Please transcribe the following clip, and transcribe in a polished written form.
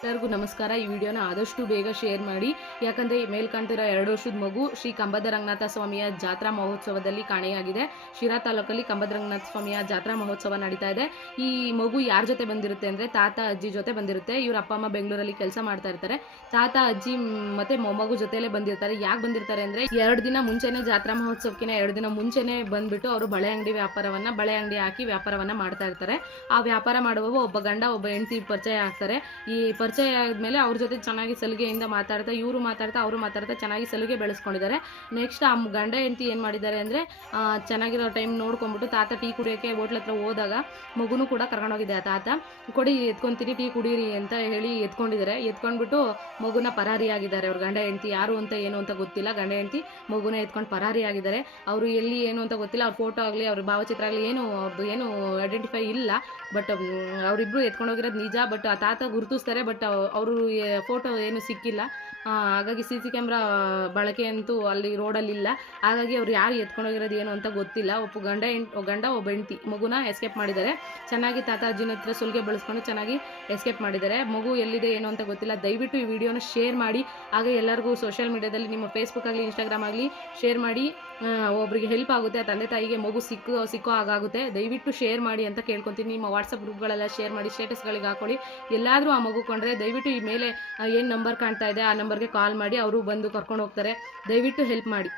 ಎಲ್ಲರಿಗೂ ನಮಸ್ಕಾರ. ಈ ವಿಡಿಯೋನ ಆದಷ್ಟು ಬೇಗ ಶೇರ್ ಮಾಡಿ. ಯಾಕಂದರೆ ಮೇಲೆ ಕಾಣ್ತಿರೋ 2 ವರ್ಷದ ಮಗು ಶ್ರೀ ಕಂಬದ ರಂಗನಾಥ ಸ್ವಾಮಿಯ ಜಾತ್ರಾ ಮಹೋತ್ಸವದಲ್ಲಿ ಕಾಣೆಯಾಗಿದೆ. ಶಿರಾ ತಾಲೂಕಲ್ಲಿ ಕಂಬದ ರಂಗನಾಥ ಸ್ವಾಮಿಯ ಜಾತ್ರಾ ಮಹೋತ್ಸವ ನಡೀತಾ ಇದೆ. ಈ ಮಗು ಯಾರ ಜೊತೆ ಬಂದಿರುತ್ತೆ ಅಂದರೆ ತಾತ ಅಜ್ಜಿ ಜೊತೆ ಬಂದಿರುತ್ತೆ. ಇವ್ರ ಅಪ್ಪ ಅಮ್ಮ ಬೆಂಗಳೂರಲ್ಲಿ ಕೆಲಸ ಮಾಡ್ತಾ ಇರ್ತಾರೆ. ತಾತ ಅಜ್ಜಿ ಮತ್ತು ಮೊಮ್ಮಗು ಜೊತೆಲೇ ಬಂದಿರ್ತಾರೆ. ಯಾಕೆ ಬಂದಿರ್ತಾರೆ ಅಂದರೆ 2 ದಿನ ಮುಂಚೆನೇ ಜಾತ್ರಾ ಮಹೋತ್ಸವಕ್ಕಿಂತ 2 ದಿನ ಮುಂಚೆನೇ ಬಂದುಬಿಟ್ಟು ಅವರು ಬಳೆ ಅಂಗಡಿ ಹಾಕಿ ವ್ಯಾಪಾರವನ್ನು ಮಾಡ್ತಾ ಇರ್ತಾರೆ. ಆ ವ್ಯಾಪಾರ ಮಾಡುವವ ಒಬ್ಬ ಗಂಡ ಒಬ್ಬ ಹೆಂಡತಿ ಪರಿಚಯ ಆಗ್ತಾರೆ. ಈ ಪರಿಚಯ ಆದಮೇಲೆ ಅವ್ರ ಜೊತೆ ಚೆನ್ನಾಗಿ ಸಲಿಗೆಯಿಂದ ಮಾತಾಡ್ತಾ ಅವರು ಮಾತಾಡ್ತಾ ಚೆನ್ನಾಗಿ ಸಲಿಗೆ ಬೆಳೆಸ್ಕೊಂಡಿದ್ದಾರೆ. ನೆಕ್ಸ್ಟ್ ಆ ಗಂಡ ಹೆಂಡತಿ ಏನು ಮಾಡಿದ್ದಾರೆ ಅಂದರೆ ಚೆನ್ನಾಗಿರೋ ಟೈಮ್ ನೋಡ್ಕೊಂಡ್ಬಿಟ್ಟು ತಾತ ಟೀ ಕುಡಿಯೋಕ್ಕೆ ಹೋಟ್ಲ ಹತ್ರ ಹೋದಾಗ ಮಗುನೂ ಕೂಡ ಕರ್ಕೊಂಡೋಗಿದೆ. ಆ ತಾತ ಕೊಡಿ ಎತ್ಕೊತೀನಿ ಟೀ ಕುಡೀರಿ ಅಂತ ಹೇಳಿ ಎತ್ಕೊಂಡ್ಬಿಟ್ಟು ಮಗುನ ಪರಾರಿಯಾಗಿದ್ದಾರೆ. ಅವ್ರ ಗಂಡ ಹೆಂಡತಿ ಯಾರು ಅಂತ ಏನು ಅಂತ ಗೊತ್ತಿಲ್ಲ. ಗಂಡ ಹೆಂಡತಿ ಮಗುನ ಎತ್ಕೊಂಡು ಪರಾರಿಯಾಗಿದ್ದಾರೆ. ಅವರು ಎಲ್ಲಿ ಏನು ಅಂತ ಗೊತ್ತಿಲ್ಲ. ಅವ್ರ ಫೋಟೋ ಆಗಲಿ ಅವ್ರ ಭಾವಚಿತ್ರ ಆಗಲಿ ಅವ್ರದ್ದು ಏನು ಐಡೆಂಟಿಫೈ ಇಲ್ಲ. ಬಟ್ ಅವರಿಬ್ಬರು ಎತ್ಕೊಂಡೋಗಿರೋದು ನಿಜ. ಬಟ್ ಆ ತಾತ ಗುರುತಿಸ್ತಾರೆ. ಬಟ್ ಅವರು ಫೋಟೋ ಏನು ಸಿಕ್ಕಿಲ್ಲ. ಹಾಗಾಗಿ CC ಕ್ಯಾಮ್ರಾ ಬಳಕೆ ಅಂತೂ ಅಲ್ಲಿ ರೋಡಲ್ಲಿ ಇಲ್ಲ. ಹಾಗಾಗಿ ಅವ್ರು ಯಾರು ಎತ್ಕೊಂಡೋಗಿರೋದು ಏನು ಅಂತ ಗೊತ್ತಿಲ್ಲ. ಗಂಡ ಒಬ್ಬ ಹೆಂಡತಿ ಮಗುನ ಎಸ್ಕೇಪ್ ಮಾಡಿದ್ದಾರೆ. ಚೆನ್ನಾಗಿ ತಾತ ಅಜ್ಜಿನ ಹತ್ರ ಸುಲಿಗೆ ಬಳಸ್ಕೊಂಡು ಚೆನ್ನಾಗಿ ಎಸ್ಕೇಪ್ ಮಾಡಿದ್ದಾರೆ. ಮಗು ಎಲ್ಲಿದೆ ಏನು ಅಂತ ಗೊತ್ತಿಲ್ಲ. ದಯವಿಟ್ಟು ಈ ವಿಡಿಯೋನ ಶೇರ್ ಮಾಡಿ. ಹಾಗೆ ಎಲ್ಲರಿಗೂ ಸೋಷಿಯಲ್ ಮೀಡಿಯಾದಲ್ಲಿ ನಿಮ್ಮ ಫೇಸ್ಬುಕ್ ಆಗಲಿ ಇನ್ಸ್ಟಾಗ್ರಾಮ್ ಆಗಲಿ ಶೇರ್ ಮಾಡಿ. ಒಬ್ಬರಿಗೆ ಹೆಲ್ಪ್ ಆಗುತ್ತೆ. ಆ ತಂದೆ ತಾಯಿಗೆ ಮಗು ಸಿಕ್ಕೋ ಹಾಗಾಗುತ್ತೆ. ದಯವಿಟ್ಟು ಶೇರ್ ಮಾಡಿ ಅಂತ ಕೇಳ್ಕೊತೀನಿ. ನಿಮ್ಮ ವಾಟ್ಸಪ್ ಗ್ರೂಪ್ಗಳೆಲ್ಲ ಶೇರ್ ಮಾಡಿ, ಸ್ಟೇಟಸ್ಗಳಿಗೆ ಹಾಕೊಳ್ಳಿ. ಎಲ್ಲಾದರೂ ಆ ಮಗು ಕೊಂಡ್ರೆ ದಯವಿಟ್ಟು ಈ ಮೇಲೆ ಏನು ನಂಬರ್ ಕಾಣ್ತಾ ಇದೆ ಆ ನಂಬರ್ಗೆ ಕಾಲ್ ಮಾಡಿ. ಅವರು ಬಂದು ಕರ್ಕೊಂಡು ಹೋಗ್ತಾರೆ. ದಯವಿಟ್ಟು ಹೆಲ್ಪ್ ಮಾಡಿ.